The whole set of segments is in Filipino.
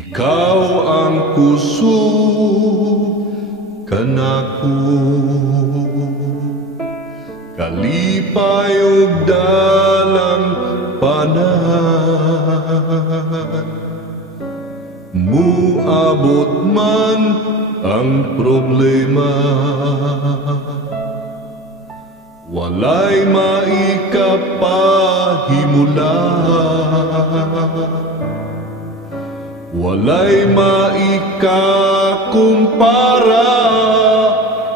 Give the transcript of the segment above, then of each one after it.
Ikaw ang kusog kanako, kalipay ug dalang panan. Muabot man ang problema, walay maikapahimulan, walay maikakumpara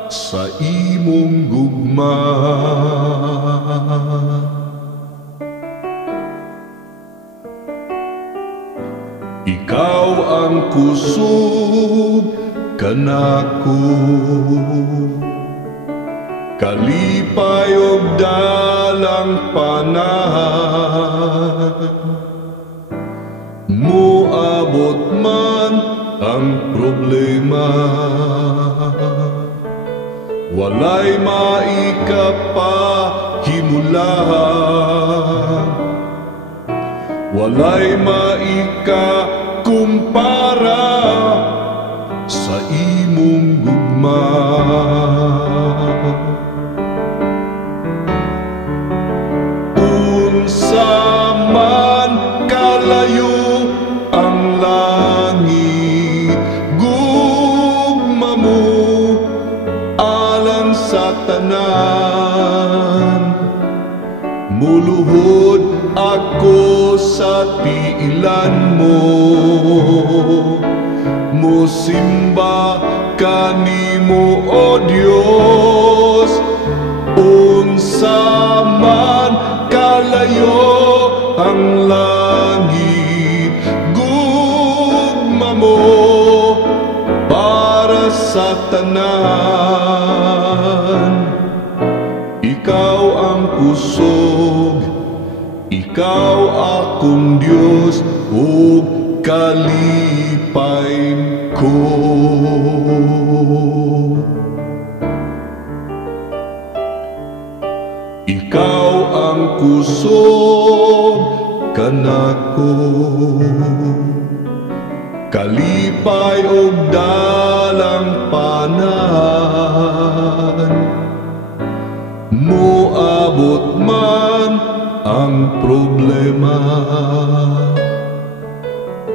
sa imong gugma. Ikaw ang kusog kanako, kalipay ug dalang panan. Muabot man ang problema, walay maikapahimulan, walay maikakumpara sa imong gugma. Unsa man kalayo ang langit, gugma mo alang sa tanan. Muluhod ako sa tiilan mo, musimba kanimo o Dios. Unsa man kalayo ang langit, gugma mo para sa tanan. Ikaw ang kusog, ikaw akong Diyos, ug kalipay ko. Ikaw ang kusog kanako, kalipay ug dalang panan. Muabot man ang problema,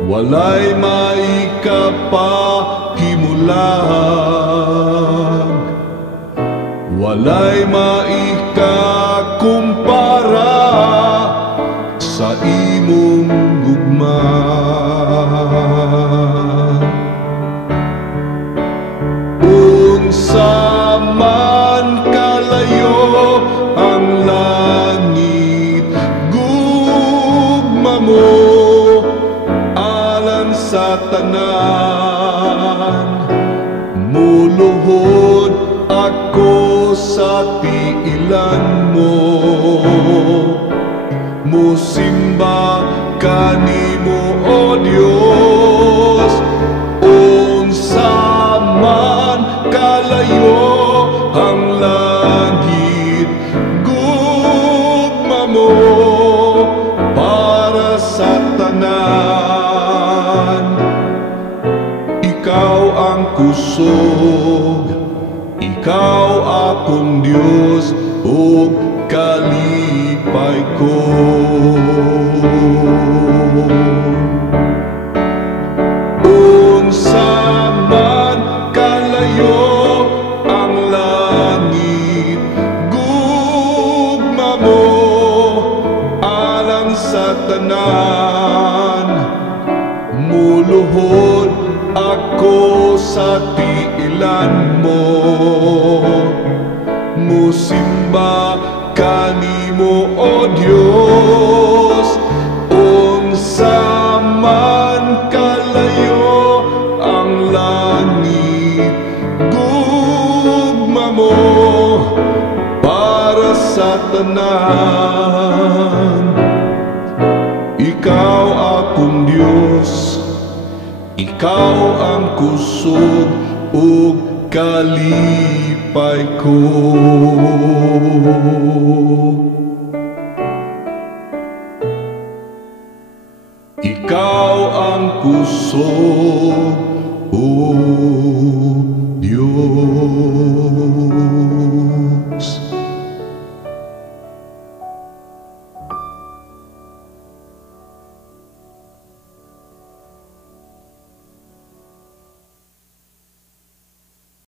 walay maikapahimulan, walay maikakumpara sa imong gugma. Unsa man kalayo ang langit, gugma mo alang sa tanan. Muluhod ako sa tiilan mo, musimba kanimo o Dios. Unsa man kalayo ang langit, gugma mo para sa tanan. Ikaw ang kusog, ikaw akong Diyos, ug kalipay ko. Unsa man kalayo ang langit, gugma mo alang sa tanan. Muluhod ako sa tiilan mo, musimba kanimo o Dios. Unsa man kalayo ang langit, gugma mo para sa tanan. Ikaw akong Diyos, ikaw ang kusog ug kalipay ko. Ikaw ang kusog, O Diyos.